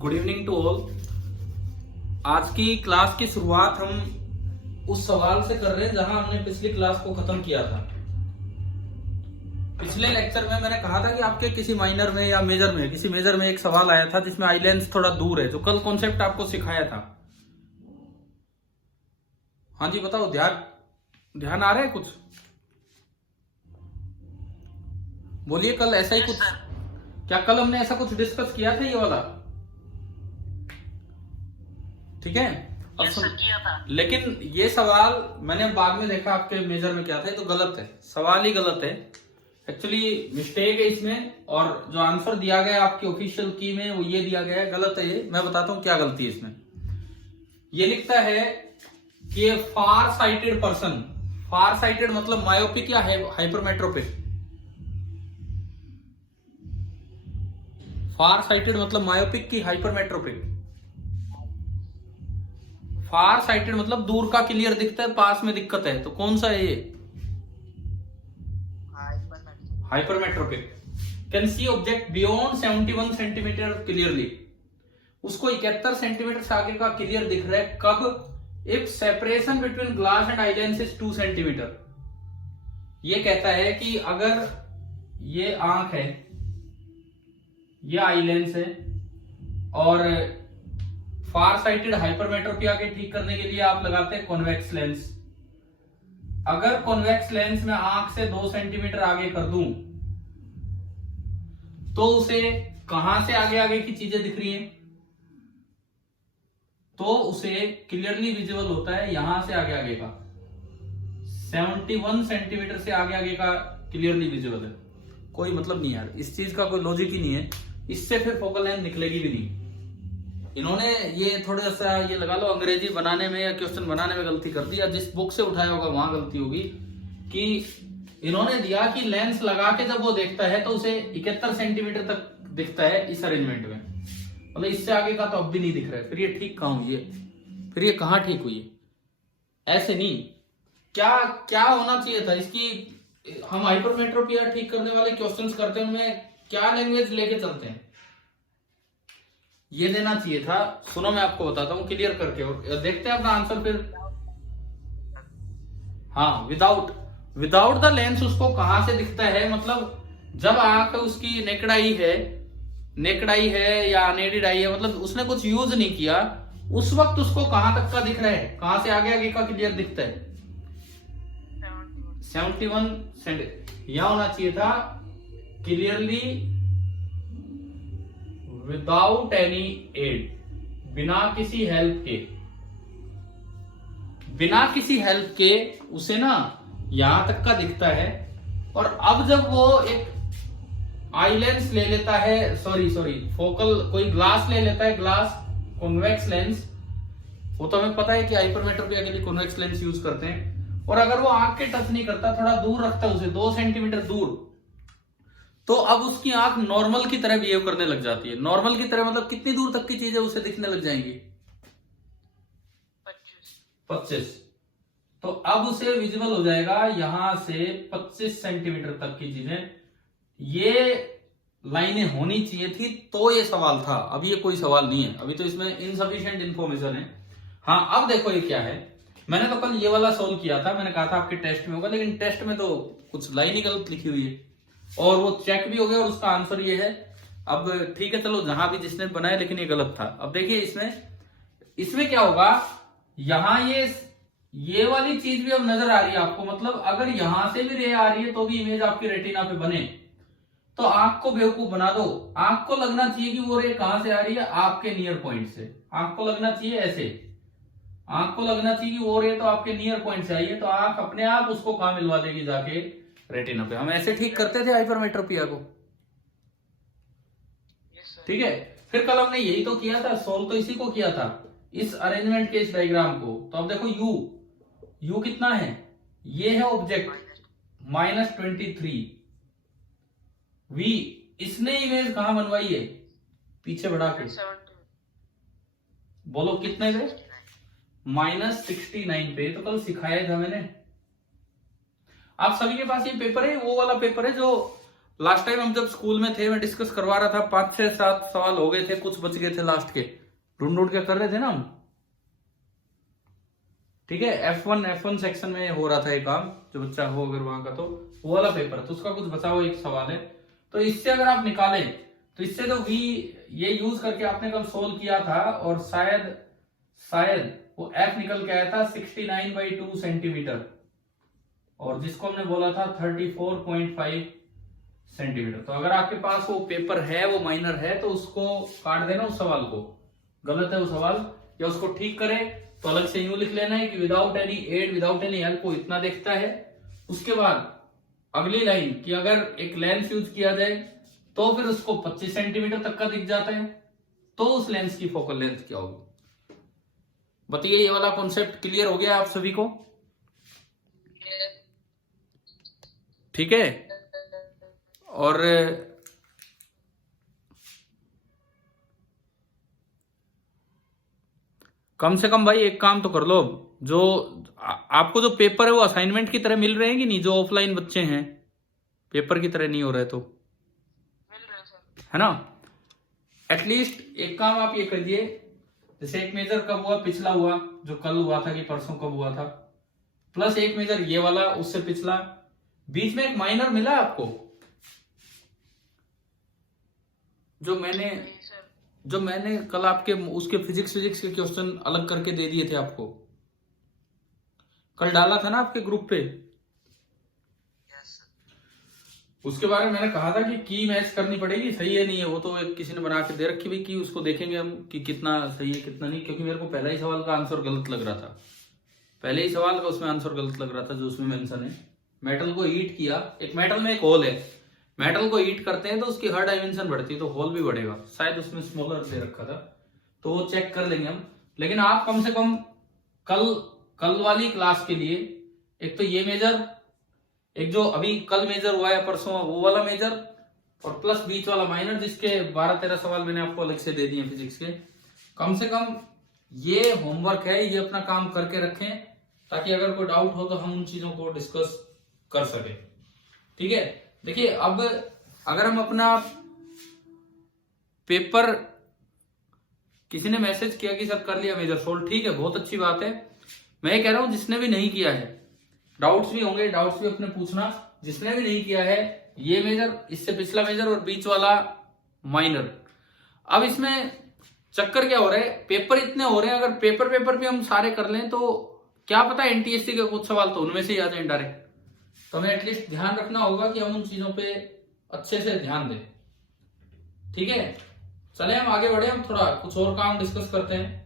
Good evening to all. आज की class की शुरुआत हम उस सवाल से कर रहे हैं जहां हमने पिछली क्लास को खत्म किया था। पिछले लेक्चर में मैंने कहा था कि आपके किसी माइनर में या मेजर में, किसी मेजर में एक सवाल आया था जिसमें आइलैंड्स थोड़ा दूर है, जो कल कॉन्सेप्ट आपको सिखाया था। हाँ जी बताओ, ध्यान आ रहा है कुछ? बोलिए, कल ऐसा ही कुछ, क्या कल हमने ऐसा कुछ डिस्कस किया था ये वाला? ठीक है। अब किया था। लेकिन ये सवाल मैंने बाद में देखा आपके मेजर में क्या था, ये तो गलत है, सवाल ही गलत है। एक्चुअली मिस्टेक है इसमें, और जो आंसर दिया गया आपकी ऑफिशियल की में वो ये दिया गया है, गलत है ये। मैं बताता हूं क्या गलती है इसमें। ये लिखता है कि फार साइटेड पर्सन, फार साइटेड मतलब मायोपिक या हाइपरमेट्रोपिक। फार साइटेड मतलब मायोपिक की हाइपरमेट्रोपिक? फार साइटेड मतलब दूर का क्लियर दिखता है, पास में दिक्कत है, तो कौन सा है ये? Hypermetropic. Can see object beyond 71 centimetre clearly. उसको 71 सेंटीमीटर से आगे का क्लियर दिख रहा है कब? If separation between glass and eye lens is 2 centimetre. ये कहता है कि अगर ये आंख है, ये आइलेंस है, और फार साइटेड हाइपरमेट्रोपिया के ठीक करने के लिए आप लगाते हैं कॉन्वेक्स लेंस। अगर कॉन्वेक्स लेंस में आंख से 2 सेंटीमीटर आगे कर दूं तो उसे कहां से आगे आगे की चीजें दिख रही हैं? तो उसे क्लियरली विजिबल होता है यहां से आगे आगे का, 71 सेंटीमीटर से आगे आगे का क्लियरली विजिबल है। कोई मतलब नहीं यार, इस चीज का कोई लॉजिक ही नहीं है, इससे फिर फोकल लेंथ निकलेगी भी नहीं। इन्होंने ये थोड़ा सा ये लगा लो अंग्रेजी बनाने में या क्वेश्चन बनाने में गलती कर दी, या जिस बुक से उठाया होगा वहां गलती होगी। कि इन्होंने दिया कि लेंस लगा के जब वो देखता है तो उसे 71 सेंटीमीटर तक दिखता है इस अरेंजमेंट में, मतलब इससे आगे का तो अब भी नहीं दिख रहा है। फिर ये ठीक कहां हुई है? फिर ये कहां ठीक हुई है? ऐसे नहीं, क्या क्या होना चाहिए था इसकी? हम हाइपरमेट्रोपिया ठीक करने वाले क्वेश्चंस करते हैं, उनमें क्या लैंग्वेज लेके चलते हैं? ये देना चाहिए था। सुनो मैं आपको बताता हूँ क्लियर करके, और देखते हैं अपना आंसर फिर। हाँ, विदाउट द लेंस उसको कहां से दिखता है? मतलब जब आंख उसकी नेकेड आई है या अनएडेड आई है, मतलब उसने कुछ यूज नहीं किया, उस वक्त उसको कहां तक का दिख रहा है, कहां से आगे आगे का क्लियर दिखता है? 71 सेंटीमीटर। यहां होना चाहिए था क्लियरली विदाउट एनी एड, बिना किसी हेल्प के। बिना किसी हेल्प के उसे ना यहां तक का दिखता है। और अब जब वो एक आईलेंस ले लेता है, सॉरी फोकल कोई ग्लास ले लेता है, ग्लास कॉन्वेक्स लेंस, वो तो हमें पता है कि हाइपरमेट्रोपिया के लिए कॉन्वेक्स लेंस यूज करते हैं। और अगर वो आंख के टच नहीं करता, थोड़ा दूर रखता है उसे 2 सेंटीमीटर दूर, तो अब उसकी आंख नॉर्मल की तरह बिहेव करने लग जाती है। नॉर्मल की तरह मतलब कितनी दूर तक की चीजें उसे दिखने लग जाएंगी? 25। तो अब उसे विजिबल हो जाएगा यहां से 25 सेंटीमीटर तक की चीजें। ये लाइनें होनी चाहिए थी, तो ये सवाल था। अभी ये कोई सवाल नहीं है, अभी तो इसमें इनसफिशिएंट इंफॉर्मेशन है। हाँ, अब देखो ये क्या है। मैंने तो कल ये वाला सोल्व किया था, मैंने कहा था आपके टेस्ट में होगा, लेकिन टेस्ट में तो कुछ लाइन ही गलत लिखी हुई है, और वो चेक भी हो गया, और उसका आंसर ये है। अब ठीक है, चलो जहां भी जिसने बनाया, लेकिन ये गलत था। अब देखिए इसमें क्या होगा, यहां ये वाली चीज भी अब नजर आ रही है आपको, मतलब अगर यहां से भी रे आ रही है तो भी इमेज आपकी रेटिना पे बने, तो आंख को बेवकूफ बना दो। आंख को लगना चाहिए कि वो रे कहां से आ रही है, आपके नियर पॉइंट से। आंख को लगना चाहिए ऐसे, आंख को लगना चाहिए कि वो रे तो आपके नियर पॉइंट से आई है, तो आंख अपने आप उसको कहां मिलवा देगी? जाके रेटिना पे। हम ऐसे ठीक करते थे हाइपरमेट्रोपिया को, ठीक है। फिर कल हमने यही तो किया था, सोल्व तो इसी को किया था, इस अरेंजमेंट के इस डायग्राम को। तो अब देखो यू कितना है, ये है ऑब्जेक्ट -23, वी इसने इमेज कहां बनवाई है? पीछे बढ़ा के बोलो कितने पे? -69 पे। तो कल सिखाया था मैंने। आप सभी के पास ये पेपर है, वो वाला पेपर है जो लास्ट टाइम हम जब स्कूल में थे, मैं डिस्कस करवा रहा था, 5 6 7 सवाल हो गए थे, कुछ बच गए थे लास्ट के, ढूंढ ढूंढ के कर रहे थे ना हम। ठीक है, F1 सेक्शन में हो रहा था एक काम, जो बच्चा हो अगर वहां का, तो वो वाला पेपर, तो उसका कुछ बचा हुआ एक सवाल है। तो इससे अगर आप निकालें तो इससे तो v ये यूज करके आपने कल सोल्व किया था, और शायद वो f निकल के आया था 69/2 सेंटीमीटर, और जिसको हमने बोला था 34.5 सेंटीमीटर। तो अगर आपके पास वो पेपर है, वो माइनर है, तो उसको काट देना, उस सवाल को, गलत है वो सवाल, या उसको ठीक करें तो अलग से यूं लिख लेना है कि without any ad without any help को इतना देखता है। उसके बाद अगली लाइन कि अगर एक लेंस यूज किया जाए तो फिर उसको 25 सेंटीमीटर तक का दिख जाता है, तो उस लेंस की फोकल लेंथ क्या होगी। बताइए, ये वाला कॉन्सेप्ट क्लियर हो गया आप सभी को? ठीक है, और कम से कम भाई एक काम तो कर लो, जो आपको जो पेपर है वो असाइनमेंट की तरह मिल रहे हैं कि नहीं, जो ऑफलाइन बच्चे हैं, पेपर की तरह नहीं हो रहा है तो मिल रहे सर, है ना। एटलीस्ट एक काम आप ये करिए, जैसे एक मेजर कब हुआ, पिछला हुआ, जो कल हुआ था कि परसों कब हुआ था, प्लस एक मेजर ये वाला, उससे पिछला, बीच में एक माइनर मिला आपको, जो मैंने कल आपके उसके फिजिक्स के क्वेश्चन अलग करके दे दिए थे आपको, कल डाला था ना आपके ग्रुप पे। उसके बारे में मैंने कहा था कि की मैच करनी पड़ेगी, सही है नहीं है, वो तो एक किसी ने बना के दे रखी हुई की, उसको देखेंगे हम कि कितना सही है कितना नहीं, क्योंकि मेरे को पहला ही सवाल का आंसर गलत लग रहा था, पहले ही सवाल का उसमें आंसर गलत लग रहा था, जो उसमें मेंशन है। मेटल को हीट किया, एक मेटल में एक होल है, मेटल को हीट करते हैं तो उसकी हर डायमेंशन बढ़ती है, तो होल भी बढ़ेगा, शायद उसमें स्मॉलर दे रखा था, तो वो चेक कर लेंगे हम। लेकिन आप कम से कम कल वाली क्लास के लिए एक तो ये मेजर, एक जो अभी कल मेजर हुआ है परसों वो वाला मेजर, और प्लस बीच वाला माइनर, जिसके 12-13 सवाल मैंने आपको अलग से दे दिए फिजिक्स के। कम से कम ये होमवर्क है, ये अपना काम करके रखें, ताकि अगर कोई डाउट हो तो हम उन चीजों को डिस्कस कर सके। ठीक है, देखिए अब अगर हम अपना पेपर, किसी ने मैसेज किया कि सर कर लिया मेजर सोल्व, ठीक है, बहुत अच्छी बात है। मैं ये कह रहा हूं जिसने भी नहीं किया है, डाउट्स भी होंगे, डाउट्स भी अपने पूछना, जिसने भी नहीं किया है, ये मेजर, इससे पिछला मेजर और बीच वाला माइनर। अब इसमें चक्कर क्या हो रहा है, पेपर इतने हो रहे हैं, अगर पेपर भी हम सारे कर लें तो क्या पता एनटीएससी के कुछ सवाल तो उनमें से ही आ जाए डायरेक्ट, तो हमें एटलीस्ट ध्यान रखना होगा कि हम उन चीजों पे अच्छे से ध्यान दें। ठीक है, चले हम आगे बढ़े, हम थोड़ा कुछ और काम डिस्कस करते हैं।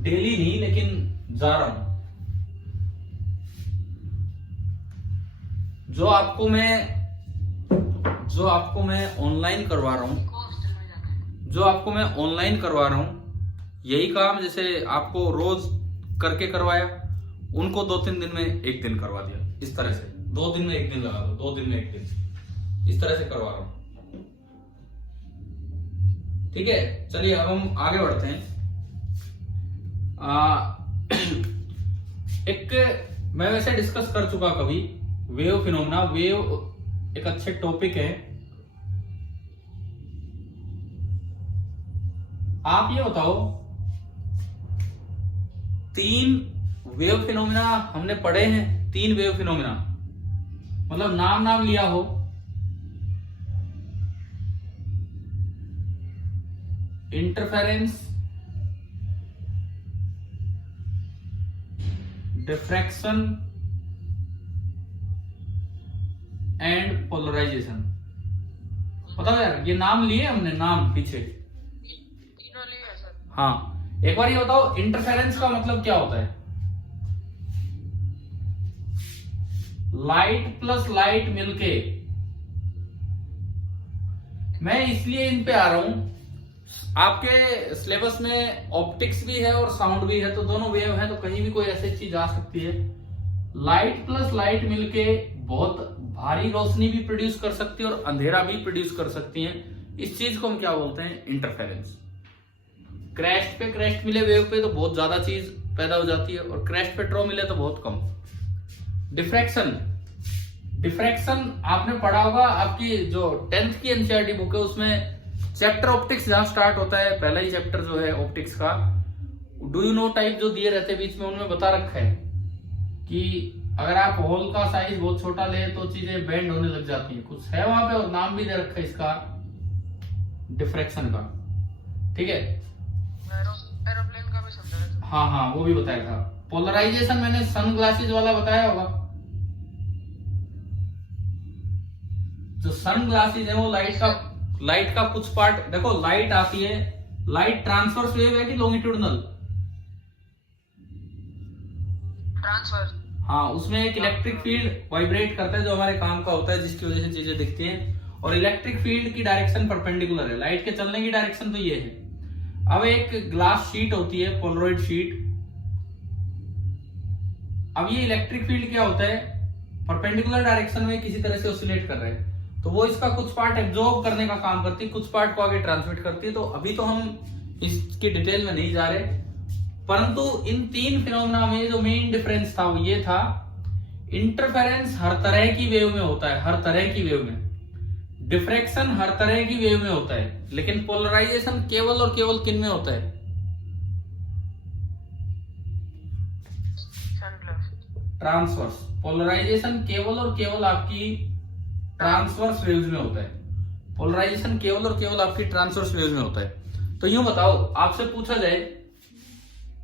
डेली नहीं, लेकिन जा रहा हूं। जो आपको मैं ऑनलाइन करवा रहा हूं, यही काम जैसे आपको रोज करके करवाया, उनको 2-3 दिन में एक दिन करवा दिया, इस तरह से 2 दिन में एक दिन लगा दो, 2 दिन में एक दिन, इस तरह से करवा रहा हूं। ठीक है, चलिए अब हम आगे बढ़ते हैं। एक मैं वैसे डिस्कस कर चुका कभी, वेव फिनोमेना, वेव एक अच्छे टॉपिक है। आप ये बताओ, 3 वेव फिनोमेना हमने पढ़े हैं, 3 वेव फिनोमेना, मतलब नाम लिया हो, इंटरफेरेंस, डिफ्रैक्शन एंड पोलराइजेशन। पता है यार, ये नाम लिए हमने, नाम पीछे तीनों लिए सर। हाँ, एक बार ये बताओ, इंटरफेरेंस का मतलब क्या होता है? लाइट प्लस लाइट मिलके, मैं इसलिए इन पे आ रहा हूं, आपके सिलेबस में ऑप्टिक्स भी है और साउंड भी है, तो दोनों वेव है, तो कहीं भी कोई ऐसी चीज आ सकती है। लाइट प्लस लाइट मिलके बहुत भारी रोशनी भी प्रोड्यूस कर सकती है और अंधेरा भी प्रोड्यूस कर सकती है। इस चीज को हम क्या बोलते हैं? इंटरफेरेंस। क्रेस्ट पे क्रेस्ट मिले वेव पे तो बहुत ज्यादा चीज पैदा हो जाती है, और क्रेस्ट पे ट्रो मिले तो बहुत कम। डिफ्रैक्शन, डिफ्रैक्शन आपने पढ़ा होगा, आपकी जो 10th की एनसीईआरटी बुक है उसमें चैप्टर ऑप्टिक्स जहां स्टार्ट होता है, पहला ही चैप्टर जो है ऑप्टिक्स का, डू यू नो टाइप जो दिए रहते हैं बीच में, उनमें बता रखा है कि अगर आप होल का साइज बहुत छोटा ले तो चीजें बेंड होने लग जाती है, कुछ है वहां पे, और नाम भी दे रखा है इसका डिफ्रैक्शन का। ठीक है, एरोप्लेन का भी समझा था। हाँ हाँ वो भी बताया था। पोलराइजेशन मैंने सन ग्लासेस वाला बताया होगा। जो सन ग्लासेस है वो लाइट का कुछ पार्ट, देखो लाइट आती है, लाइट ट्रांसवर्स वेव है कि लॉन्गिट्यूडनल? ट्रांसफर। हाँ, उसमें एक इलेक्ट्रिक फील्ड वाइब्रेट करता है जो हमारे काम का होता है, जिसकी वजह से चीजें दिखती हैं, और इलेक्ट्रिक फील्ड की डायरेक्शन परपेंडिकुलर है, लाइट के चलने की डायरेक्शन तो ये है। अब एक ग्लास शीट होती है, पोलरॉइड शीट, अब ये इलेक्ट्रिक फील्ड क्या होता है, परपेंडिकुलर डायरेक्शन में किसी तरह से ऑसिलेट कर रहे हैं, तो वो इसका कुछ पार्ट एब्जॉर्ब करने का काम करती है, कुछ पार्ट को आगे ट्रांसमिट करती है। तो अभी तो हम इसकी डिटेल में नहीं जा रहे, परंतु इन तीन फिनोमेना में जो मेन डिफरेंस था वो ये था, इंटरफेरेंस हर तरह की वेव में होता है, हर तरह की वेव में, डिफ्रैक्शन हर तरह की वेव में होता है, लेकिन पोलराइजेशन केवल और केवल किन में होता है? ट्रांसवर्स। पोलराइजेशन केवल और केवल आपकी ट्रांसवर्स वेव्स में होता है, पोलराइजेशन केवल और केवल आपकी ट्रांसवर्स वेव्स में होता है। तो यूं बताओ, आपसे पूछा जाए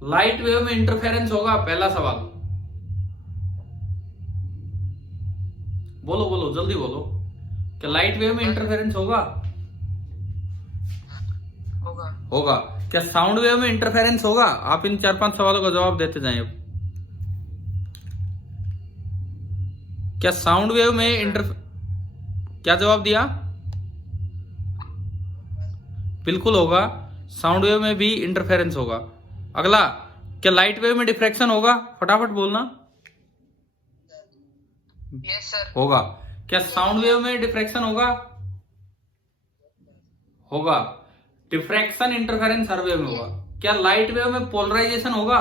लाइट वेव में इंटरफेरेंस होगा, पहला सवाल, बोलो बोलो जल्दी बोलो, क्या लाइट वेव में इंटरफेरेंस होगा? होगा। होगा। क्या साउंड वेव में इंटरफेरेंस होगा? आप इन 4-5 सवालों का जवाब देते जाएं। अब क्या साउंड वेव में क्या जवाब दिया? बिल्कुल होगा, साउंड वेव में भी इंटरफेरेंस होगा। अगला, क्या लाइट वेव में डिफ्रैक्शन होगा? फटाफट बोलना। Yes sir. होगा। क्या साउंड वेव में डिफ्रैक्शन होगा? होगा। डिफ्रैक्शन इंटरफेरेंस हर वेव में होगा। क्या लाइट वेव में पोलराइजेशन होगा?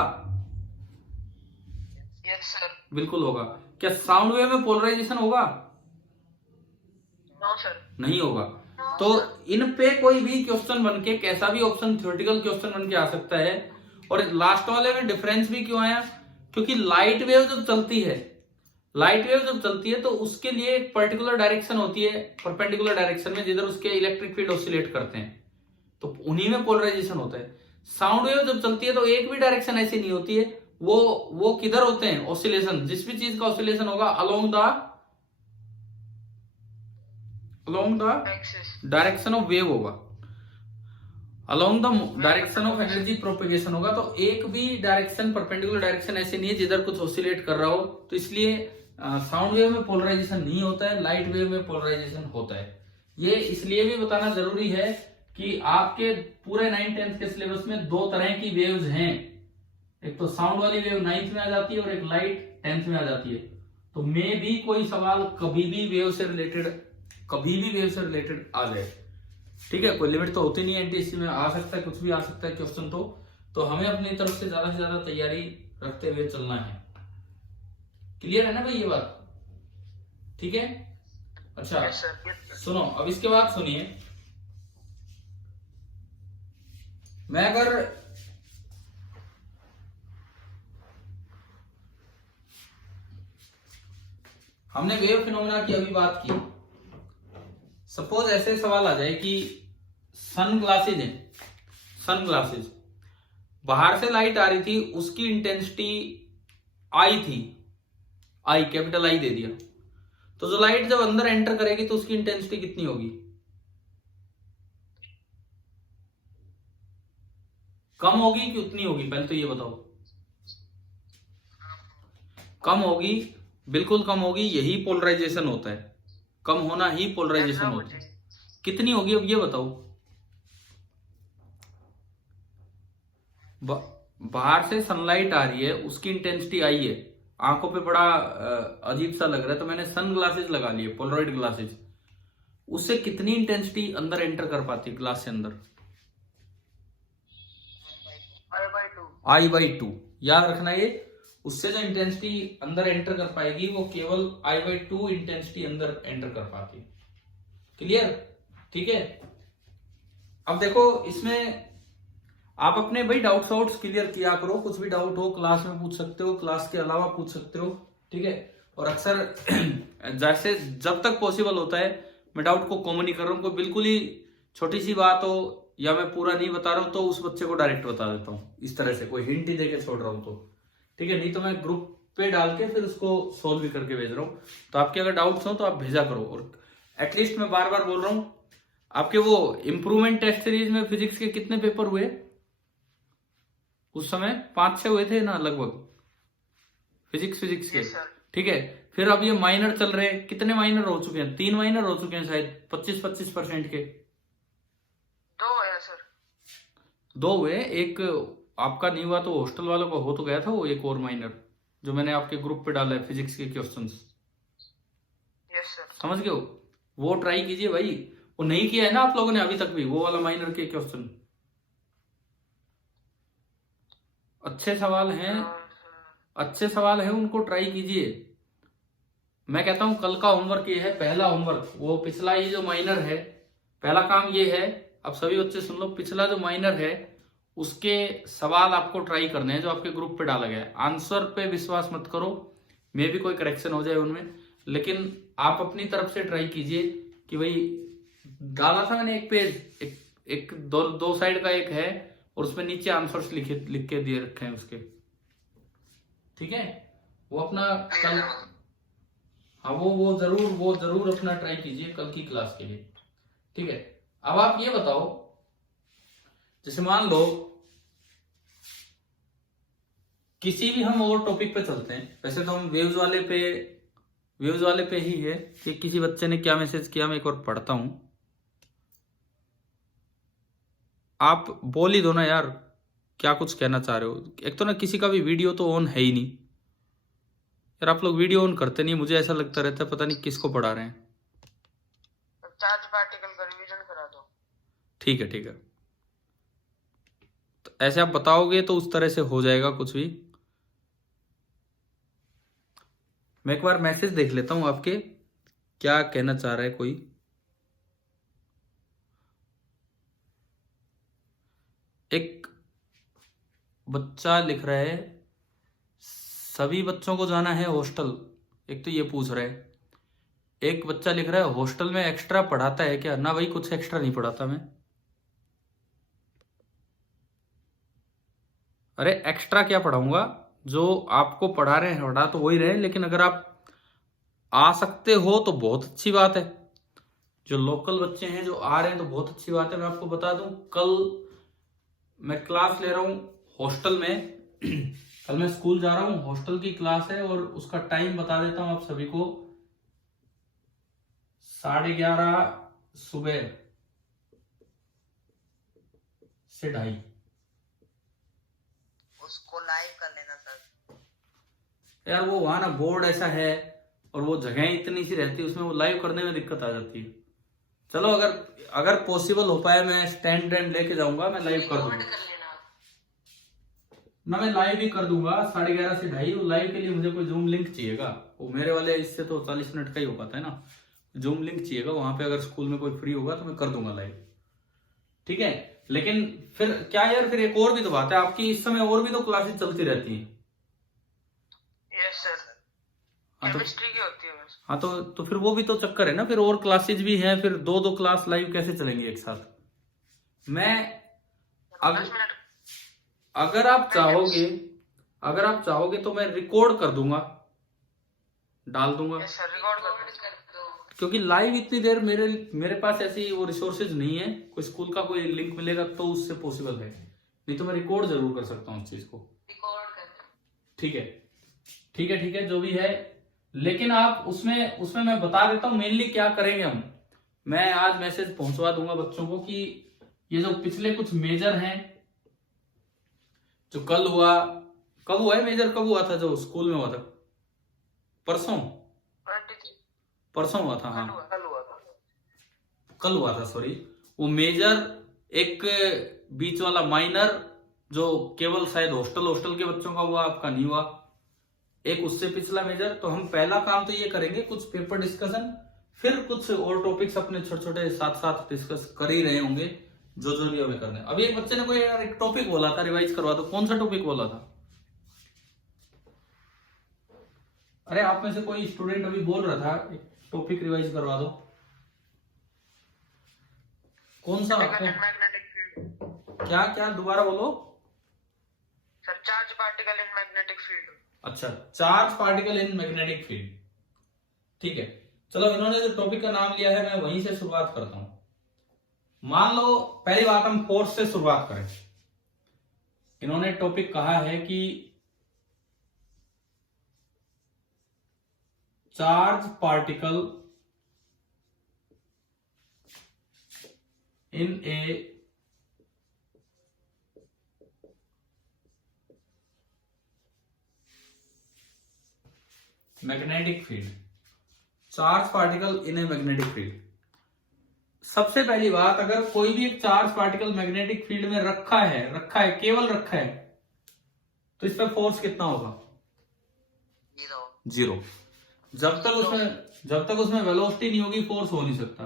Yes sir. बिल्कुल होगा। क्या साउंड वेव में पोलराइजेशन होगा? No sir. नहीं होगा। तो इन पे कोई भी क्वेश्चन बनके, कैसा भी ऑप्शन थ्योरेटिकल क्वेश्चन बनके आ सकता है। और लास्ट वाले में डिफरेंस भी क्यों आया? क्योंकि लाइट वेव जब चलती है तो उसके लिए एक पर्टिकुलर डायरेक्शन होती है, परपेंडिकुलर डायरेक्शन में, जिधर उसके इलेक्ट्रिक फील्ड ऑसिलेट करते हैं, तो उन्हीं में पोलराइजेशन होता है। साउंड वेव जब चलती है तो एक भी डायरेक्शन ऐसी नहीं होती है, वो किधर होते हैं ऑसिलेशन, जिस भी चीज का ऑसिलेशन होगा along the direction of wave होगा, along the direction of energy propagation होगा। तो एक भी डायरेक्शन, परपेंडिकुलर डायरेक्शन ऐसी नहीं है जिधर कुछ ऑसिलेट कर रहा हो। तो इसलिए साउंड वेव में पोलराइजेशन नहीं होता है, लाइट वेव में पोलराइजेशन होता है। ये इसलिए भी बताना जरूरी है कि आपके पूरे 9th-10th के सिलेबस में दो तरह की वेव्स हैं, एक तो साउंड वाली वेव 9th में आ जाती है और एक लाइट 10th में आ जाती है। तो मे भी कोई सवाल कभी भी वेव से रिलेटेड आ जाए, ठीक है, कोई लिमिट तो होती नहीं है, एनटीएससी में आ सकता है, कुछ भी आ सकता है क्वेश्चन। तो हमें अपनी तरफ से ज्यादा तैयारी रखते हुए चलना है। क्लियर है ना भाई ये बात? ठीक है, अच्छा सुनो, अब इसके बाद सुनिए, मैं अगर हमने वेव फिनोमेना की अभी बात की, सपोज ऐसे सवाल आ जाए कि सन ग्लासेज बाहर से लाइट आ रही थी, उसकी इंटेंसिटी आई थी, आई कैपिटल आई दे दिया, तो जो लाइट जब अंदर एंटर करेगी तो उसकी इंटेंसिटी कितनी होगी? कम होगी कि उतनी होगी? पहले तो ये बताओ। कम होगी, बिल्कुल कम होगी, यही पोलराइजेशन होता है, कम होना ही पोलराइजेशन होता है। कितनी होगी अब ये बताओ? बाहर से सनलाइट आ रही है, उसकी इंटेंसिटी आई है, आंखों पे बड़ा अजीब सा लग रहा है, तो मैंने सन ग्लासेस लगा लिए, पोलरॉइड ग्लासेस, उससे कितनी इंटेंसिटी अंदर एंटर कर पाती है ग्लास से अंदर? I/2, याद रखना ये। उससे जो इंटेंसिटी अंदर एंटर कर पाएगी वो केवल I/2 इंटेंसिटी अंदर एंटर कर पाती है। क्लियर? ठीक है। अब देखो इसमें आप अपने भाई डाउट्स क्लियर किया करो, कुछ भी डाउट हो क्लास में पूछ सकते हो, क्लास के अलावा पूछ सकते हो, ठीक है। और अक्सर जैसे जब तक पॉसिबल होता है मैं डाउट को कॉमन ही कर रहा हूँ। कोई बिल्कुल ही छोटी सी बात हो या मैं पूरा नहीं बता रहा हूँ तो उस बच्चे को डायरेक्ट बता देता हूँ, इस तरह से कोई हिंट ही देके छोड़ रहा हूँ तो, ठीक है। नहीं तो मैं ग्रुप पे डाल के फिर उसको सोल्व भी करके भेज रहा हूँ। तो आपके अगर डाउट्स हो तो आप भेजा करो। और एटलीस्ट मैं बार बार बोल रहा हूँ, आपके वो इम्प्रूवमेंट टेस्ट सीरीज में फिजिक्स के कितने पेपर हुए उस समय? 5-6 हुए थे ना लगभग, फिजिक्स के, यस सर। ठीक है। फिर अब ये माइनर चल रहे हैं, कितने माइनर हो चुके हैं? 3 माइनर हो चुके हैं शायद, 25% के। 2 है सर। 2 हुए, एक आपका नहीं हुआ तो हॉस्टल वालों का हो तो गया था वो एक और माइनर, जो मैंने आपके ग्रुप पे डाला है फिजिक्स के क्वेश्चंस। Yes sir. समझ गए हो? वो ट्राई कीजिए भाई, वो नहीं किया है ना आप लोगों ने अभी तक भी वो वाला माइनर के क्वेश्चन। अच्छे सवाल हैं, अच्छे सवाल हैं, उनको ट्राई कीजिए। मैं कहता हूं कल का होमवर्क ये है, पहला होमवर्क, वो पिछला ये जो माइनर है, पहला काम ये है। अब सभी बच्चे सुन लो, पिछला जो माइनर है उसके सवाल आपको ट्राई करने हैं जो आपके ग्रुप पे डाला गया है। आंसर पे विश्वास मत करो, मे भी कोई करेक्शन हो जाए उनमें, लेकिन आप अपनी तरफ से ट्राई कीजिए कि भाई डाला था मैंने एक पेज, एक दो साइड का एक है और उसमें नीचे आंसर्स लिख के दिए रखे हैं उसके, ठीक है। वो अपना कल, हाँ वो जरूर अपना ट्राई कीजिए कल की क्लास के लिए, ठीक है। अब आप ये बताओ, जैसे मान लो किसी भी हम और टॉपिक पे चलते हैं, वैसे तो हम वेव्स वाले पे ही है कि किसी बच्चे ने क्या मैसेज किया, मैं एक और पढ़ता हूं। आप बोल ही दो ना यार, क्या कुछ कहना चाह रहे हो। एक तो ना किसी का भी वीडियो तो ऑन है ही नहीं यार, आप लोग वीडियो ऑन करते नहीं, मुझे ऐसा लगता रहता है पता नहीं किसको पढ़ा रहे हैं। चार्ज पार्टिकल का रिवीजन करा दो। ठीक है, तो ऐसे आप बताओगे तो उस तरह से हो जाएगा कुछ भी। मैं एक बार मैसेज देख लेता हूं आपके, क्या कहना चाह रहा है कोई। एक बच्चा लिख रहा है सभी बच्चों को जाना है हॉस्टल, एक तो ये पूछ रहा है। एक बच्चा लिख रहा है हॉस्टल में एक्स्ट्रा पढ़ाता है क्या? ना भाई, कुछ एक्स्ट्रा नहीं पढ़ाता मैं। अरे एक्स्ट्रा क्या पढ़ाऊंगा, जो आपको पढ़ा रहे हैं पढ़ा तो वही रहे, लेकिन अगर आप आ सकते हो तो बहुत अच्छी बात है। जो लोकल बच्चे हैं जो आ रहे हैं तो बहुत अच्छी बात है। मैं आपको बता दूं, कल मैं क्लास ले रहा हूं हॉस्टल में कल मैं स्कूल जा रहा हूं, हॉस्टल की क्लास है और उसका टाइम बता देता हूं आप सभी को, 11:30 सुबह से 2:30। उसको लाइव कर लेना सर। यार वो वहां ना बोर्ड ऐसा है और वो जगह इतनी सी रहती है, उसमें वो लाइव करने में दिक्कत आ जाती है। चलो अगर पॉसिबल हो पाए मैं स्टैंड लेके जाऊंगा, मैं लाइव कर दूंगा ना, मैं लाइव ही कर दूंगा 11:30 से 2:30। लाइव के लिए मुझे कोई जूम लिंक चाहिएगा, वो मेरे वाले इससे तो 40 मिनट का ही हो पाता है ना, जूम लिंक चाहिएगा वहां पे। अगर स्कूल में कोई फ्री होगा तो मैं कर दूंगा लाइव, ठीक है। लेकिन फिर क्या यार, फिर एक और भी तो बात है, आपकी इस समय और भी तो क्लासेस चलती रहती हैं। यस सर, केमिस्ट्री की होती है बस। हाँ तो फिर वो भी तो चक्कर है ना, फिर और क्लासेज भी हैं, फिर दो क्लास लाइव कैसे चलेंगे एक साथ। मैं 10 मिनट अगर आप चाहोगे तो मैं रिकॉर्ड कर दूंगा, डाल दूंगा। यस सर, रिकॉर्ड कर दो। क्योंकि लाइव इतनी देर मेरे पास ऐसी वो रिसोर्सेज नहीं है, कोई स्कूल का कोई लिंक मिलेगा तो उससे पॉसिबल है, नहीं तो मैं रिकॉर्ड जरूर कर सकता हूँ इस चीज को। रिकॉर्ड कर दो। ठीक है, जो भी है। लेकिन आप उसमें मैं बता देता हूँ मेनली क्या करेंगे हम। मैं आज मैसेज पहुंचवा दूंगा बच्चों को कि ये जो पिछले कुछ मेजर हैं जो कल हुआ, कब हुआ है मेजर, कब हुआ था जो स्कूल में हुआ था? परसों 23 परसों हुआ था, हाँ कल हुआ था। सॉरी। वो मेजर, एक बीच वाला माइनर जो केवल शायद हॉस्टल हॉस्टल के बच्चों का हुआ, आपका नहीं हुआ। एक उससे पिछला मेजर। तो हम पहला काम तो ये करेंगे, कुछ पेपर डिस्कशन, फिर कुछ और टॉपिक्स अपने छोटे छोटे साथ साथ डिस्कस कर ही रहे होंगे जो जरूरी हमें करना है। अभी एक बच्चे ने कोई यार एक टॉपिक बोला था, रिवाइज करवा दो। कौन सा टॉपिक बोला था? अरे आप में से कोई स्टूडेंट अभी बोल रहा था एक टॉपिक रिवाइज करवा दो। कौन सा? Magnetic field. क्या क्या दोबारा बोलो sir, charge particle in magnetic field. अच्छा, charge particle in magnetic field. ठीक है, चलो इन्होंने जो टॉपिक का नाम लिया है मैं वहीं से शुरुआत करता हूं। मान लो पहली बात हम फोर्स से शुरुआत करें। इन्होंने टॉपिक कहा है कि charge particle in a magnetic field. Charge particle in a magnetic field. सबसे पहली बात, अगर कोई भी एक चार्ज पार्टिकल मैग्नेटिक फील्ड में रखा है केवल रखा है, तो इस पर फोर्स कितना होगा? जीरो। जब तक उसमें वेलोसिटी नहीं होगी फोर्स हो नहीं सकता।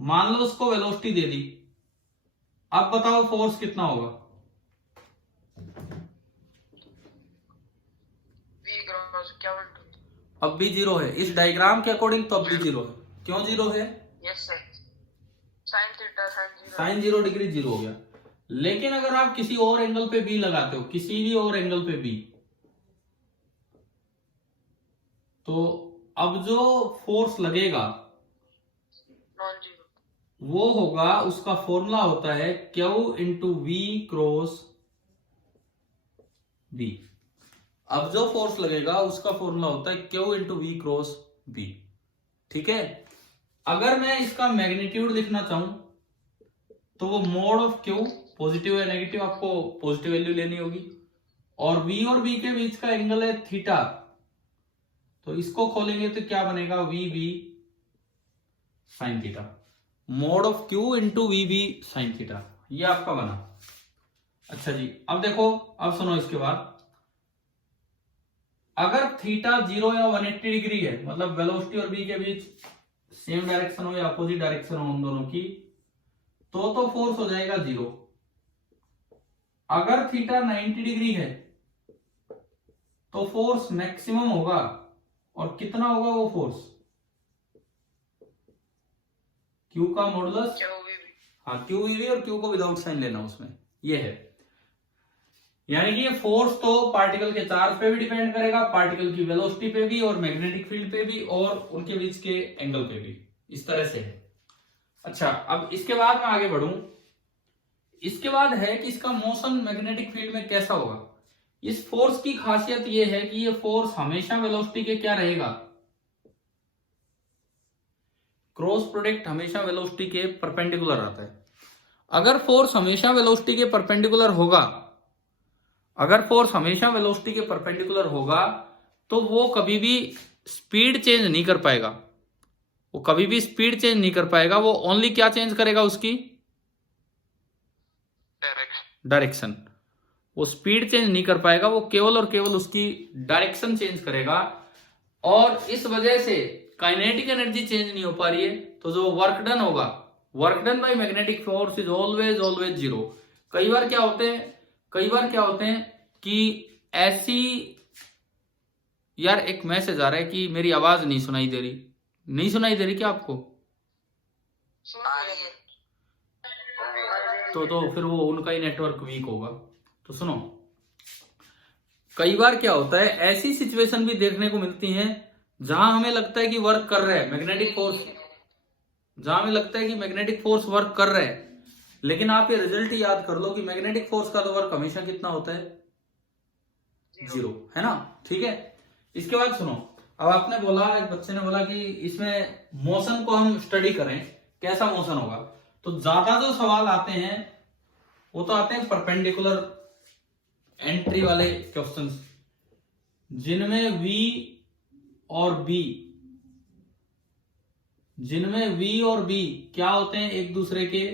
मान लो उसको वेलोसिटी दे दी, अब बताओ फोर्स कितना होगा? अब भी जीरो है इस डायग्राम के अकॉर्डिंग, तो अब भी जीरो है। क्यों जीरो है? Yes sir, sine theta sine 0 degree zero हो गया। लेकिन अगर आप किसी और एंगल पे बी लगाते हो, किसी भी और एंगल पे बी, तो अब जो फोर्स लगेगा नॉन जीरो वो होगा, उसका फॉर्मूला होता है q into v cross b. अब जो फोर्स लगेगा उसका फॉर्मूला होता है q into v cross b. ठीक है, अगर मैं इसका मैग्नीट्यूड लिखना चाहूं तो वो मोड ऑफ क्यू, पॉजिटिव या नेगेटिव आपको पॉजिटिव वैल्यू लेनी होगी, और वी और बी के बीच का एंगल है थीटा, तो इसको खोलेंगे तो क्या बनेगा? V b sine theta. Mod of q into v b sine theta, ये आपका बना। अच्छा जी, अब देखो, अब सुनो इसके बाद, अगर थीटा 0 या 180 डिग्री है, मतलब वेलोसिटी और बी के बीच सेम डायरेक्शन हो या अपोजिट डायरेक्शन हो उन दोनों की, तो फोर्स हो जाएगा 0। अगर थीटा 90 डिग्री है तो फोर्स मैक्सिमम होगा, और कितना होगा वो फोर्स? क्यू का मॉडुलस, हाँ क्यू वी और क्यू को विदाउट साइन लेना उसमें, ये है। यानी कि ये फोर्स तो पार्टिकल के चार्ज पे भी डिपेंड करेगा, पार्टिकल की वेलोसिटी पे भी, और मैग्नेटिक फील्ड पे भी, और उनके बीच के एंगल पे भी, इस तरह से है। अच्छा, अब इसके बाद मैं आगे बढ़ूं। इसके बाद है कि इसका मोशन मैग्नेटिक फील्ड में कैसा होगा। इस फोर्स की खासियत ये है कि ये फोर्स हमेशा वेलोसिटी के क्या रहेगा? क्रॉस प्रोडक्ट हमेशा वेलोसिटी के परपेंडिकुलर आता है। अगर फोर्स हमेशा वेलोसिटी के परपेंडिकुलर होगा, तो वो कभी भी स्पीड चेंज नहीं कर पाएगा। वो ओनली क्या चेंज करेगा? उसकी डायरेक्शन। वो स्पीड चेंज नहीं कर पाएगा, वो केवल और केवल उसकी डायरेक्शन चेंज करेगा। और इस वजह से काइनेटिक एनर्जी चेंज नहीं हो पा रही है, तो जो वर्क डन होगा, work done by magnetic force is always zero. कई बार क्या होते हैं कि ऐसी, यार एक मैसेज आ रहा है कि मेरी आवाज नहीं सुनाई दे रही क्या आपको? तो फिर वो उनका ही नेटवर्क वीक होगा। तो सुनो, कई बार क्या होता है, ऐसी सिचुएशन भी देखने को मिलती हैं जहां हमें लगता है कि वर्क कर रहा है मैग्नेटिक फोर्स, वर्क कर रहा है, लेकिन आप ये रिजल्ट याद कर लो कि मैग्नेटिक फोर्स का तो वर्क हमेशा कितना होता है? 0, है ना? ठीक है, इसके बाद सुनो, अब आपने बोला, एक बच्चे ने बोला कि इसमें मोशन को हम स्टडी करें, कैसा मोशन होगा। तो ज्यादा जो सवाल आते हैं वो तो आते हैं परपेंडिकुलर एंट्री वाले क्वेश्चंस, जिनमें V और B क्या होते हैं? एक दूसरे के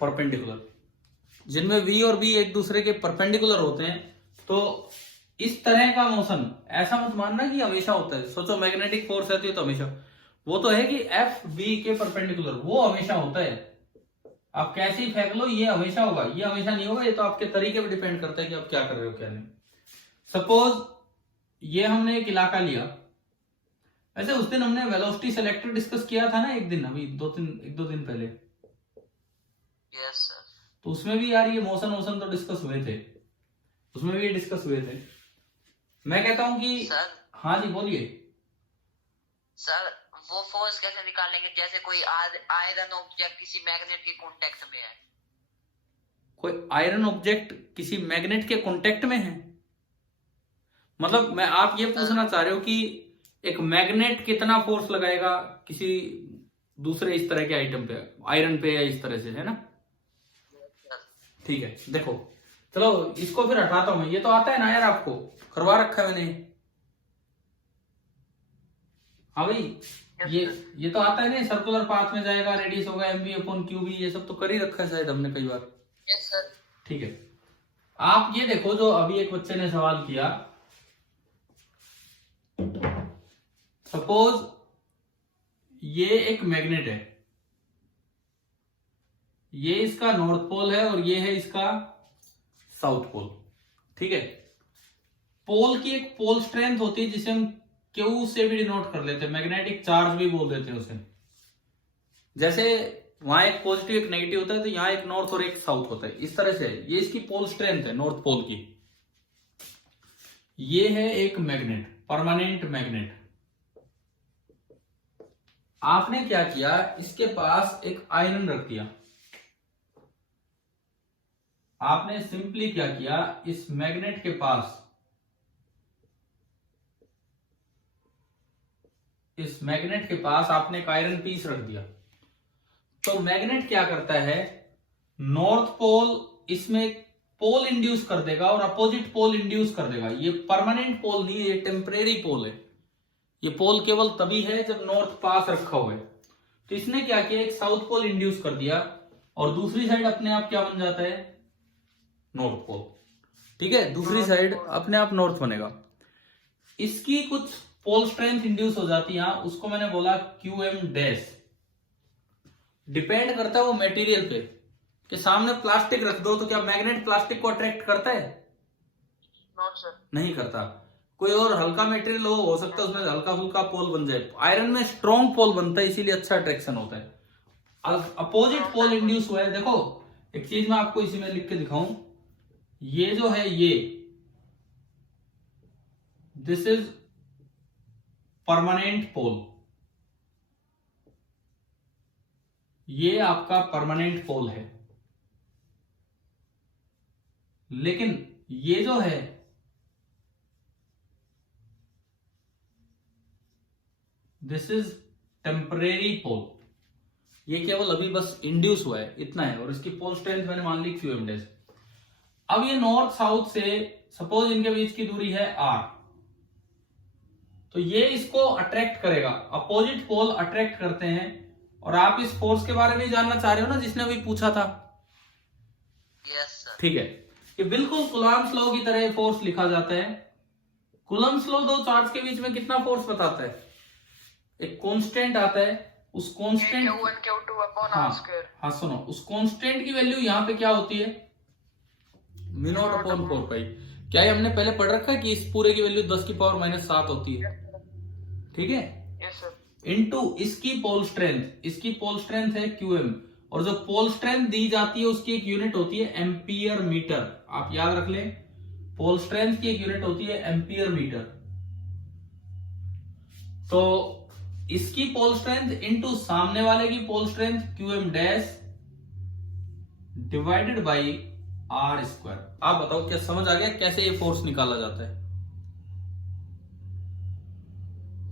परपेंडिकुलर। जिनमें V और B एक दूसरे के परपेंडिकुलर होते हैं, तो इस तरह का मोशन ऐसा मत मानना कि हमेशा होता है। सोचो मैग्नेटिक फोर्स रहती है तो हमेशा, वो तो है कि F B के परपेंडिकुलर, वो हमेशा होता है। आप कैसे ही फेंक लो, ये हमेशा होगा, ये हमेशा नहीं होगा। ये तो आपके तरीके पे डिपेंड करता है कि आप क्या कर रहे हो क्या नहीं। सपोज ये हमने एक इलाका लिया, वैसे उस दिन हमने वेलोसिटी सेलेक्टर डिस्कस किया था ना एक दिन, अभी एक दो दिन पहले। Yes sir. तो उसमें भी यार ये मोशन तो डिस्कस हुए थे, उसमें भी ये डिस्कस हुए थे। मैं कहता हूं कि सर, हाँ जी बोलिए सर वो फोर्स कैसे निकालेंगे, जैसे कोई आयरन ऑब्जेक्ट किसी मैग्नेट के कांटेक्ट में है? कोई आयरन ऑब्जेक्ट किसी मैग्नेट के कांटेक्ट में है, मतलब मैं आप ये पूछना चाह रहे हो कि एक मैग्नेट कितना फोर्स लगाएगा किसी दूसरे इस तरह के आइटम पे, आयरन पे या इस तरह से, है ना? ठीक है, देखो चलो इसको फिर हटाता हूं मैं। ये तो आता है ना यार, आपको करवा रखा है मैंने। हाँ भाई, ये तो आता है ना, सर्कुलर पाथ में जाएगा, रेडियस होगा mv/qb, ये सब तो कर ही रखा है शायद हमने कई बार। Yes sir. ठीक है, आप ये देखो जो अभी एक बच्चे ने सवाल किया, सपोज ये एक मैग्नेट है, ये इसका नॉर्थ पोल है और ये है इसका साउथ पोल। ठीक है, पोल की एक पोल स्ट्रेंथ होती है जिसे हम क्यू से भी डिनोट कर लेते हैं, मैग्नेटिक चार्ज भी बोल देते हैं उसे। जैसे वहां एक पॉजिटिव एक नेगेटिव होता है, तो यहाँ एक नॉर्थ और एक साउथ होता है, इस तरह से। ये इसकी पोल स्ट्रेंथ है नॉर्थ पोल की। ये है एक मैग्नेट, परमानेंट मैग्नेट। आपने क्या किया, इसके पास एक आयरन रख दिया। आपने सिंपली क्या किया, इस मैग्नेट के पास, इस मैग्नेट के पास आपने एक आयरन पीस रख दिया। तो मैग्नेट क्या करता है, नॉर्थ पोल इसमें पोल इंड्यूस कर देगा और अपोजिट पोल इंड्यूस कर देगा। ये परमानेंट पोल नहीं है, ये टेम्परेरी पोल है। ये पोल केवल तभी है जब नॉर्थ पास रखा हुआ है। तो इसने क्या किया, एक साउथ पोल इंड्यूस कर दिया और दूसरी साइड अपने आप क्या बन जाता है, नॉर्थ पोल। ठीक है, दूसरी साइड अपने आप नॉर्थ बनेगा। इसकी कुछ पोल स्ट्रेंथ इंड्यूस हो जाती है, उसको मैंने बोला QM डैश। डिपेंड करता है वो मटेरियल पे, कि सामने प्लास्टिक रख दो तो क्या मैग्नेट प्लास्टिक को अट्रैक्ट करता है? Not sir. नहीं करता। कोई और हल्का मटेरियल हो सकता है उसमें हल्का फुल्का पोल बन जाए। आयरन में स्ट्रॉन्ग पोल बनता है, इसीलिए अच्छा अट्रैक्शन होता है। अपोजिट पोल इंड्यूस हुआ है। देखो एक चीज मैं आपको इसी में लिख के दिखाऊं, ये जो है ये, दिस इज परमानेंट पोल। ये आपका परमानेंट पोल है। लेकिन ये जो है, दिस इज टेम्परेरी पोल। ये केवल अभी बस इंड्यूस हुआ है, इतना है। और इसकी पोल स्ट्रेंथ मैंने मान ली QM डैश। अब ये नॉर्थ साउथ से, सपोज इनके बीच की दूरी है R, तो ये इसको अट्रैक्ट करेगा, अपोजिट पोल अट्रैक्ट करते हैं। और आप इस फोर्स के बारे में जानना चाह रहे हो ना, जिसने अभी पूछा था? Yes sir. ठीक है, ये बिल्कुल कूलम्ब्स लॉ की तरह फोर्स लिखा जाता है। कूलम्ब्स लॉ दो चार्ज के बीच में कितना फोर्स बताता है? एक कांस्टेंट आता है, उस कांस्टेंट, Q1 Q2 अपॉन हाँ, R स्क्वायर। हाँ सुनो, उस कांस्टेंट की वैल्यू यहाँ पे क्या होती है, μ0/4 क्या ये हमने पहले पढ़ रखा है कि इस पूरे की वैल्यू 10⁻⁷ होती है? ठीक है, यस सर। इनटू इसकी पोल स्ट्रेंथ, इसकी पोल स्ट्रेंथ है QM, और जो पोल स्ट्रेंथ दी जाती है उसकी एक यूनिट होती है एम्पियर मीटर। आप याद रख लें, पोल स्ट्रेंथ की एक यूनिट होती है एम्पियर मीटर। तो इसकी पोल स्ट्रेंथ इनटू सामने वाले की pole strength QM dash divided by R square. आप बताओ क्या समझ आ गया कैसे ये फोर्स निकाला जाता है?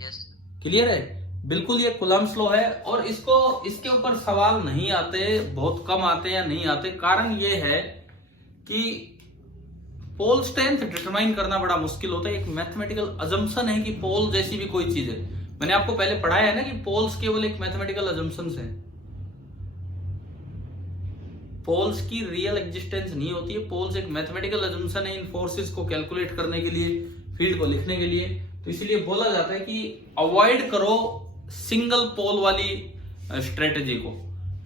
यस। क्लियर है? बिल्कुल ये कूलम्ब्स लॉ है। और इसको, इसके ऊपर सवाल नहीं आते, बहुत कम आते या नहीं आते। कारण ये है कि पोल स्ट्रेंथ डिटरमाइन करना बड़ा मुश्किल होता है। एक मैथमेटिकल अजम्पशन है कि पोल जैसी भी कोई चीज है। मैंने आपको पहले पढ़ाया है ना कि पोल्स केवल एक मैथमेटिकल अजम्पशन है। पोल्स की रियल एग्जिस्टेंस नहीं होती है। पोल्स एक मैथमेटिकल अजम्पशन है इन फोर्सेस को कैलकुलेट करने के लिए, फील्ड को लिखने के लिए। तो इसीलिए बोला जाता है कि अवॉइड करो सिंगल पोल वाली स्ट्रेटेजी को।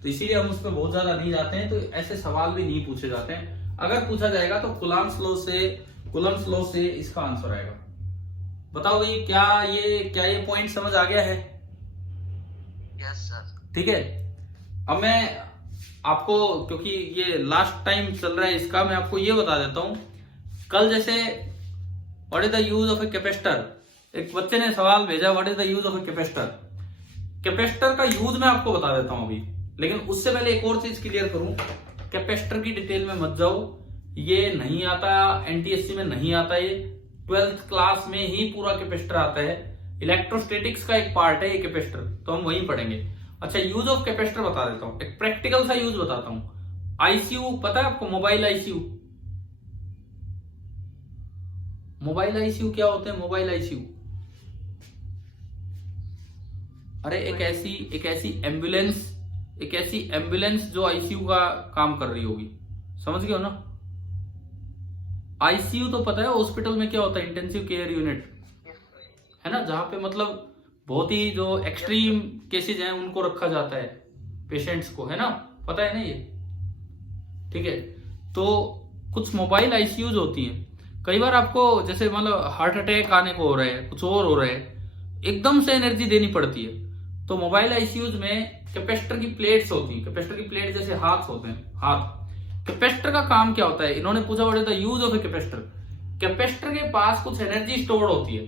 तो इसीलिए हम उस पर बहुत ज्यादा नहीं जाते हैं। तो ऐसे सवाल भी नहीं पूछे जाते हैं। अगर पूछा जाएगा तो कूलम्ब्स लॉ से इसका आंसर आएगा। बताओ भाई, क्या ये पॉइंट समझ आ गया है? Yes sir. ठीक है। अब मैं आपको, क्योंकि ये लास्ट टाइम चल रहा है इसका, मैं आपको ये बता देता हूं। कल जैसे what is the use of a capacitor, एक बच्चे ने सवाल भेजा, what is the use of a capacitor. Capacitor का यूज मैं आपको बता देता हूं अभी, लेकिन उससे पहले एक और चीज क्लियर करूं। कैपेसिटर की डिटेल में मत जाओ, ये नहीं आता, एनटीएससी में नहीं आता, ये 12th क्लास में ही पूरा कैपेसिटर आता है। इलेक्ट्रोस्टैटिक्स का एक पार्ट है ये कैपेसिटर, तो हम वहीं पढ़ेंगे। अच्छा, यूज ऑफ कैपेसिटर बता देता हूं, एक प्रैक्टिकल सा यूज बताता हूं। आईसीयू पता है आपको? मोबाइल आईसीयू, मोबाइल आईसीयू क्या होते हैं? मोबाइल आईसीयू, अरे एक ऐसी एम्बुलेंस जो आईसीयू का काम कर रही होगी, समझ गए हो ना? आईसीयू तो पता है हॉस्पिटल में क्या होता है? इंटेंसिव केयर यूनिट, है ना, जहां पे मतलब बहुत ही जो एक्सट्रीम केसेस हैं उनको रखा जाता है, पेशेंट्स को, है ना, पता है ना ये? ठीक है। तो कुछ मोबाइल आईसीयूज होती हैं। कई बार आपको जैसे मतलब हार्ट अटैक आने को हो रहा है, कुछ और हो रहा है, एकदम से एनर्जी देनी पड़ती है। तो मोबाइल आईसीयूज में कैपेसिटर की प्लेट्स होती हैं। कैपेसिटर की प्लेट जैसे हाथ होते हैं, हाथ। कैपेसिटर का काम क्या होता है? इन्होंने पूछा what is the use of a capacitor. Capacitor के पास कुछ एनर्जी स्टोर होती है।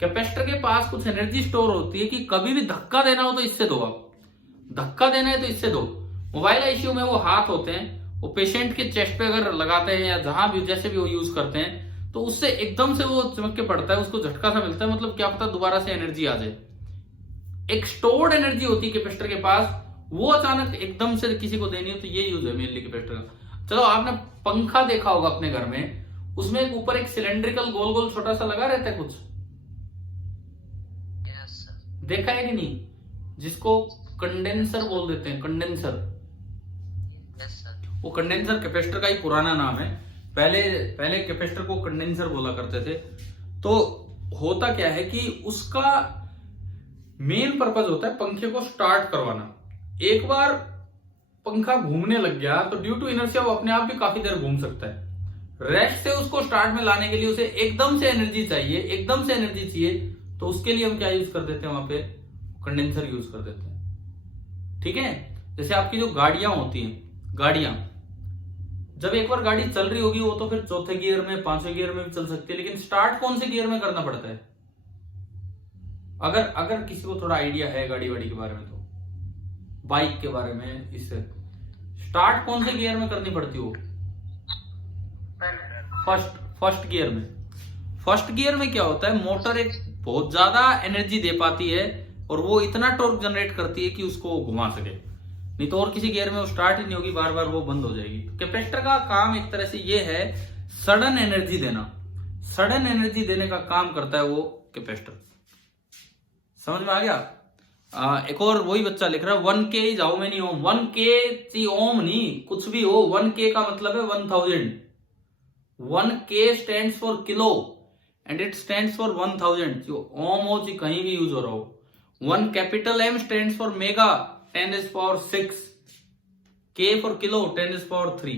कैपेसिटर के पास कुछ एनर्जी स्टोर होती है कि कभी भी धक्का देना हो तो इससे दो, आप धक्का देना है तो इससे दो। मोबाइल आईसीयू में वो हाथ होते हैं, वो पेशेंट के चेस्ट पे अगर लगाते हैं या जहां भी जैसे भी वो यूज करते हैं, तो उससे एकदम से वो चमक के पड़ता है, उसको झटका सा मिलता है, मतलब क्या पता दोबारा से एनर्जी आ जाए। एक स्टोर्ड एनर्जी होती है कैपेसिटर के पास, वो अचानक एकदम से किसी को देनी हो तो ये यूज है मेनली कैपेसिटर का। चलो, आपने पंखा देखा होगा अपने घर में, उसमें ऊपर एक सिलेंड्रिकल गोल गोल छोटा सा लगा रहता है कुछ, देखा है कि नहीं? जिसको कंडेंसर बोल देते हैं, कंडेंसर। वो कंडेंसर कैपेसिटर का ही पुराना नाम है। पहले कैपेसिटर को कंडेंसर बोला करते थे। तो होता क्या है कि उसका मेन पर्पस होता है पंखे को स्टार्ट करवाना। एक बार पंखा घूमने लग गया तो ड्यू टू इनर्शिया वो अपने आप भी काफी देर घूम सकता है। रेस्ट से उसको स्टार्ट में लाने के लिए उसे एकदम से एनर्जी चाहिए, तो उसके लिए हम क्या यूज कर देते हैं? वहां पे कंडेंसर यूज कर देते हैं। ठीक है। जैसे आपकी जो गाड़ियां होती हैं, गाड़ियां जब एक बार गाड़ी चल रही होगी, वो तो फिर चौथे गियर में, पांचवें गियर में भी चल सकती है, लेकिन स्टार्ट कौन से गियर में करना पड़ता है? अगर किसी को थोड़ा आइडिया है गाड़ी वाड़ी के बारे में, तो बाइक के बारे में, इससे स्टार्ट कौन से गियर में करनी पड़ती हो? फर्स्ट गियर में। फर्स्ट गियर में क्या होता है? मोटर एक बहुत ज्यादा एनर्जी दे पाती है और वो इतना टॉर्क जनरेट करती है कि उसको घुमा सके, नहीं तो और किसी गियर में वो स्टार्ट ही नहीं होगी, बार बार वो बंद हो जाएगी। तो कैपेसिटर का काम एक तरह से ये है, सडन एनर्जी देना। सडन एनर्जी देने का काम करता है वो कैपेसिटर। समझ में आ गया? एक और वही बच्चा लिख रहा है 1K is how many ohm. 1K ohm नहीं, कुछ भी हो, 1K का मतलब है 1000। 1K stands for kilo and it stands for 1000। जो ओम हो जी कहीं भी यूज हो रहा हो। 1 capital M stands for mega 10⁶। K for kilo 10⁻3।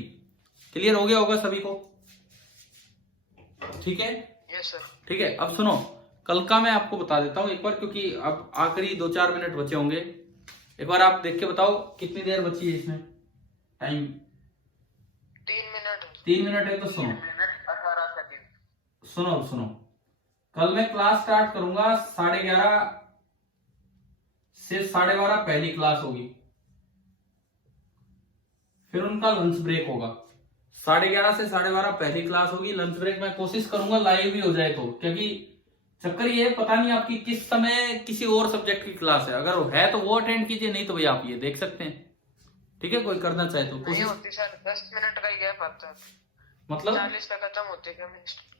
Clear हो गया होगा सभी को? ठीक है? Yes sir. ठीक है। अब सुनो, कल का मैं आपको बता देता हूं एक बार, क्योंकि अब आखिरी 2-4 मिनट बचे होंगे। एक बार आप देख के बताओ कितनी देर बची है इसमें टाइम? 3 मिनट है। तो सुनो, 18 सेकंड। सुनो, कल मैं क्लास स्टार्ट करूंगा 11:30 से 12:30 पहली क्लास होगी, फिर उनका लंच ब्रेक होगा। 11:30 से 12:30 पहली क्लास होगी, लंच ब्रेक मैं कोशिश करूंगा लाइव भी हो जाए, तो क्योंकि चक्कर ये पता नहीं आपकी किस समय किसी और सब्जेक्ट की क्लास है। अगर वो है तो वो अटेंड कीजिए, नहीं तो भाई आप ये देख सकते हैं। ठीक है, कोई करना चाहे तो नहीं होती सर, 10 मिनट का ही गैप आता है। मतलब 40 पे खत्म होती है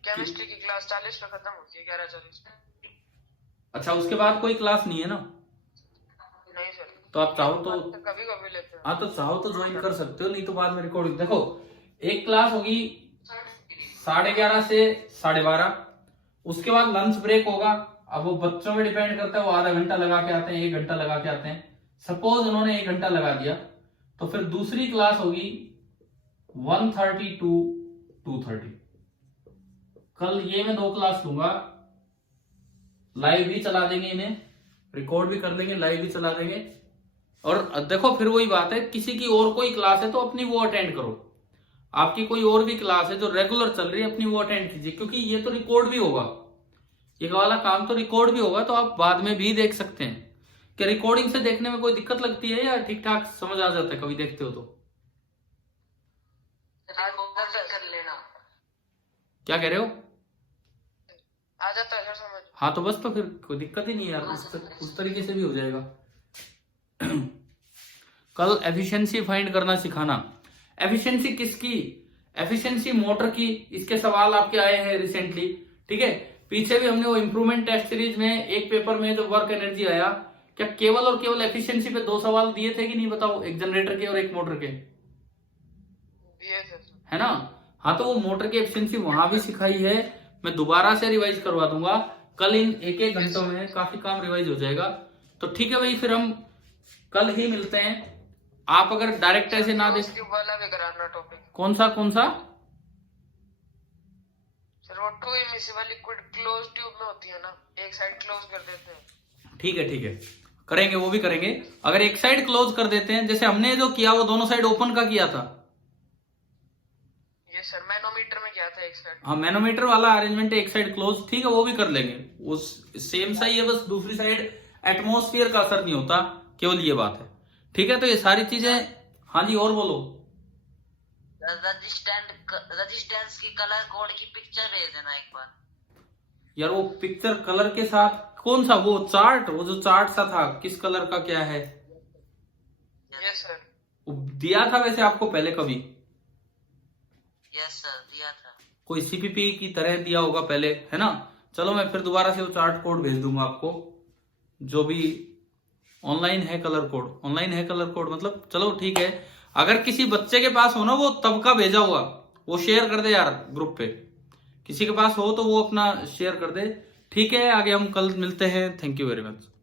केमिस्ट्री की क्लास, 40 पे खत्म होती है, 11:40 पे। अच्छा, उसके बाद कोई क्लास नहीं है ना? नहीं सर, तो आप चाहो तो कभी कभी लेते हैं। हाँ, तो चाहो तो ज्वाइन कर सकते हो, नहीं तो बाद में रिकॉर्डिंग देखो। एक क्लास होगी 11:30 से 12:30, उसके बाद लंच ब्रेक होगा। अब वो बच्चों में डिपेंड करता है, वो आधा घंटा लगा के आते हैं, 1 घंटा लगा के आते हैं। सपोज उन्होंने 1 घंटा लगा दिया, तो फिर दूसरी क्लास होगी 1:30 टू 2:30। कल ये मैं 2 क्लास लूंगा, लाइव भी चला देंगे, इन्हें रिकॉर्ड भी कर लेंगे, लाइव भी चला देंगे। और देखो फिर वही बात है, किसी की और कोई क्लास है तो अपनी वो अटेंड करो। आपकी कोई और भी क्लास है जो रेगुलर चल रही है, अपनी वो अटेंड कीजिए, क्योंकि ये तो रिकॉर्ड भी होगा, ये वाला काम तो रिकॉर्ड भी होगा, तो आप बाद में भी देख सकते हैं। कि रिकॉर्डिंग से देखने में कोई दिक्कत लगती है या ठीक ठाक समझ आ जाता है कभी देखते हो तो? कर लेना। क्या कह रहे हो? आ जाता है सर समझ। हाँ तो बस, तो फिर कोई दिक्कत ही नहीं है यार, उस तरीके से भी हो जाएगा। कल एफिशिएंसी फाइंड करना सिखाना। एफिशिएंसी किसकी? एफिशिएंसी मोटर की। इसके सवाल आपके आए हैं रिसेंटली, ठीक है। पीछे भी हमने वो इंप्रूवमेंट टेस्ट सीरीज में एक पेपर में जो वर्क एनर्जी आया, क्या केवल और केवल एफिशिएंसी पे 2 सवाल दिए थे कि नहीं बताओ, एक जनरेटर के और एक मोटर के, है ना। हाँ, तो वो मोटर की एफिशिएंसी वहां भी सिखाई है, मैं दोबारा से रिवाइज करवा दूंगा। कल इन 1-1 घंटों में काफी काम रिवाइज हो जाएगा। तो ठीक है भाई, फिर हम कल ही मिलते हैं। आप अगर डायरेक्ट ऐसे ना देख, वाला भी कराना टॉपिक। कौन सा सर वो 2 इमिसिबल लिक्विड क्लोज ट्यूब में होती है ना, एक साइड क्लोज कर देते हैं। ठीक है, करेंगे, वो भी करेंगे। अगर एक साइड क्लोज कर देते हैं, जैसे हमने जो किया वो दोनों साइड ओपन का किया था। ये सर मैनोमीटर में क्या था, एक साइड। हाँ, मैनोमीटर वाला अरेंजमेंट है, एक साइड क्लोज, ठीक है, वो भी कर लेंगे। वो सेम सा ही है, बस दूसरी साइड एटमॉस्फेयर का असर नहीं होता, केवल ये बात है। ठीक है, तो ये सारी चीजें। हाँ जी, और बोलो। रजिस्टेंस की कलर कोड की पिक्चर भेज देना एक बार। यार वो पिक्चर कलर के साथ कौन सा, वो चार्ट, वो जो चार्ट सा था, किस कलर का क्या है? Yes sir. वो दिया था वैसे आपको पहले कभी? यस सर, दिया था। कोई सीपीपी की तरह दिया होगा पहले, है ना। चलो मैं फिर दोबारा से वो चार्ट कोड भेज दूंगा आपको, जो भी ऑनलाइन है कलर कोड, मतलब चलो ठीक है। अगर किसी बच्चे के पास हो ना वो तब का भेजा हुआ, वो शेयर कर दे यार ग्रुप पे, किसी के पास हो तो वो अपना शेयर कर दे। ठीक है, आगे हम कल मिलते हैं। Thank you very much.